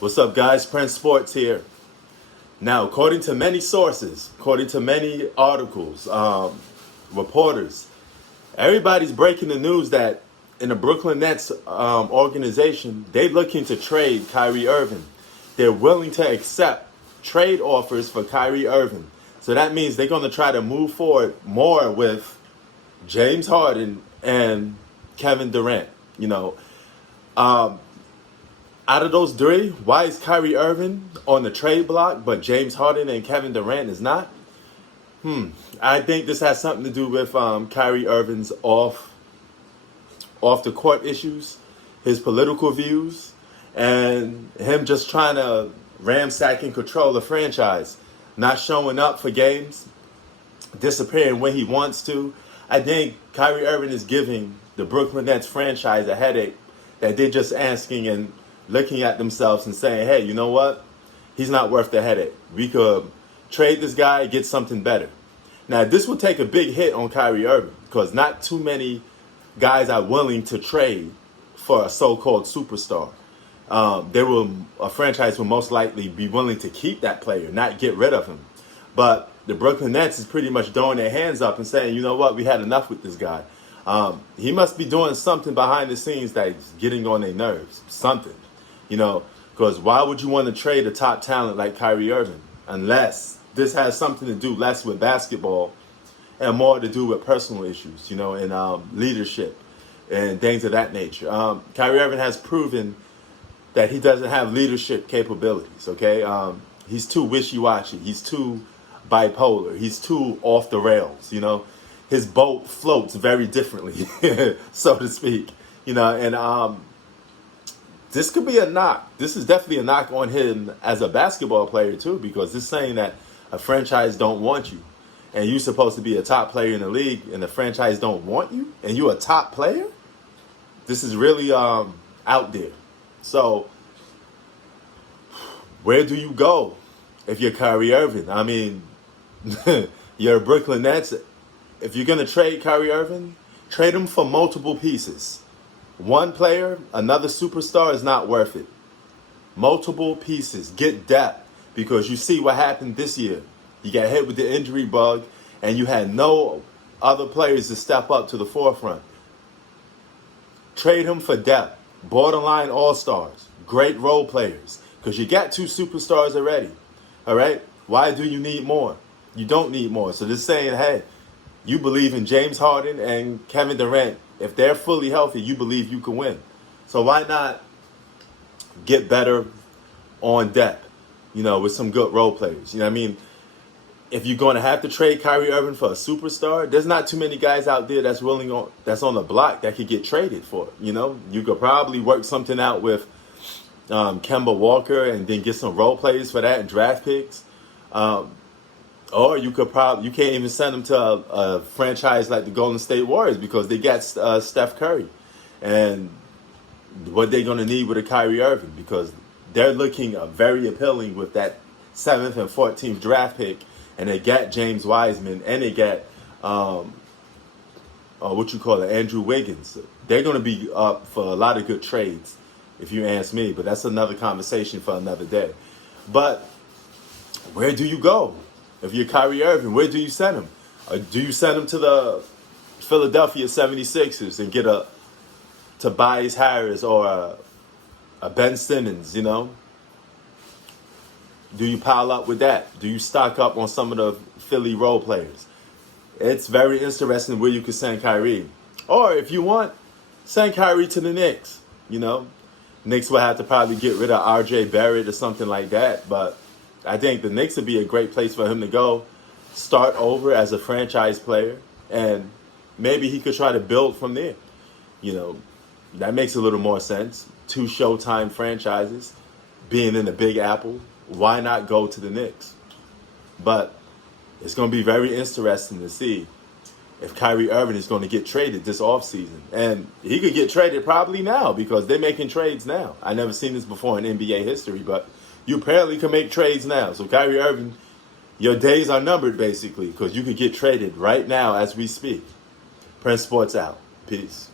What's up, guys? Prince Sports here. Now, according to many sources, according to many articles, reporters, everybody's breaking the news that in the Brooklyn Nets organization, they're looking to trade Kyrie Irving. They're willing to accept trade offers for Kyrie Irving. So that means they're going to try to move forward more with James Harden and Kevin Durant. Out of those three, why is Kyrie Irving on the trade block, but James Harden and Kevin Durant is not? I think this has something to do with Kyrie Irving's off the court issues, his political views, and him just trying to ransack and control the franchise, not showing up for games, disappearing when he wants to. I think Kyrie Irving is giving the Brooklyn Nets franchise a headache that they're just asking and looking at themselves and saying, hey, you know what? He's not worth the headache. We could trade this guy and get something better. Now, this will take a big hit on Kyrie Irving because not too many guys are willing to trade for a so-called superstar. A franchise will most likely be willing to keep that player, not get rid of him. But the Brooklyn Nets is pretty much throwing their hands up and saying, you know what? We had enough with this guy. He must be doing something behind the scenes that's getting on their nerves. Something. Because why would you want to trade a top talent like Kyrie Irving unless this has something to do less with basketball and more to do with personal issues, and leadership and things of that nature. Kyrie Irving has proven that he doesn't have leadership capabilities, okay? He's too wishy-washy. He's too bipolar. He's too off the rails, His boat floats very differently, so to speak, and this could be a knock. This is definitely a knock on him as a basketball player, too, because this is saying that a franchise don't want you. And you're supposed to be a top player in the league, and the franchise don't want you, and you're a top player? This is really out there. So, where do you go if you're Kyrie Irving? I mean, you're a Brooklyn Nets. If you're going to trade Kyrie Irving, trade him for multiple pieces. One player, another superstar is not worth it. Multiple pieces. Get depth. Because you see what happened this year. You got hit with the injury bug and you had no other players to step up to the forefront. Trade him for depth. Borderline all-stars. Great role players. Because you got two superstars already. All right? Why do you need more? You don't need more. So this saying, hey, you believe in James Harden and Kevin Durant. If they're fully healthy, you believe you can win. So why not get better on depth, with some good role players? I mean? If you're going to have to trade Kyrie Irving for a superstar, there's not too many guys out there that's on the block that could get traded for it. You could probably work something out with Kemba Walker and then get some role players for that and draft picks. Or you can't even send them to a franchise like the Golden State Warriors because they got Steph Curry. And what they're going to need with a Kyrie Irving because they're looking very appealing with that 7th and 14th draft pick. And they got James Wiseman and they got, Andrew Wiggins. They're going to be up for a lot of good trades, if you ask me. But that's another conversation for another day. But where do you go? If you're Kyrie Irving, where do you send him? Or do you send him to the Philadelphia 76ers and get a Tobias Harris or a Ben Simmons, Do you pile up with that? Do you stock up on some of the Philly role players? It's very interesting where you could send Kyrie. Or if you want, send Kyrie to the Knicks. Knicks will have to probably get rid of R.J. Barrett or something like that. But I think the Knicks would be a great place for him to go, start over as a franchise player, and maybe he could try to build from there. That makes a little more sense. 2 Showtime franchises, being in the Big Apple. Why not go to the Knicks? But it's going to be very interesting to see if Kyrie Irving is going to get traded this offseason. And he could get traded probably now because they're making trades now. I never seen this before in NBA history, but you apparently can make trades now. So Kyrie Irving, your days are numbered basically because you could get traded right now as we speak. Prince Sports out. Peace.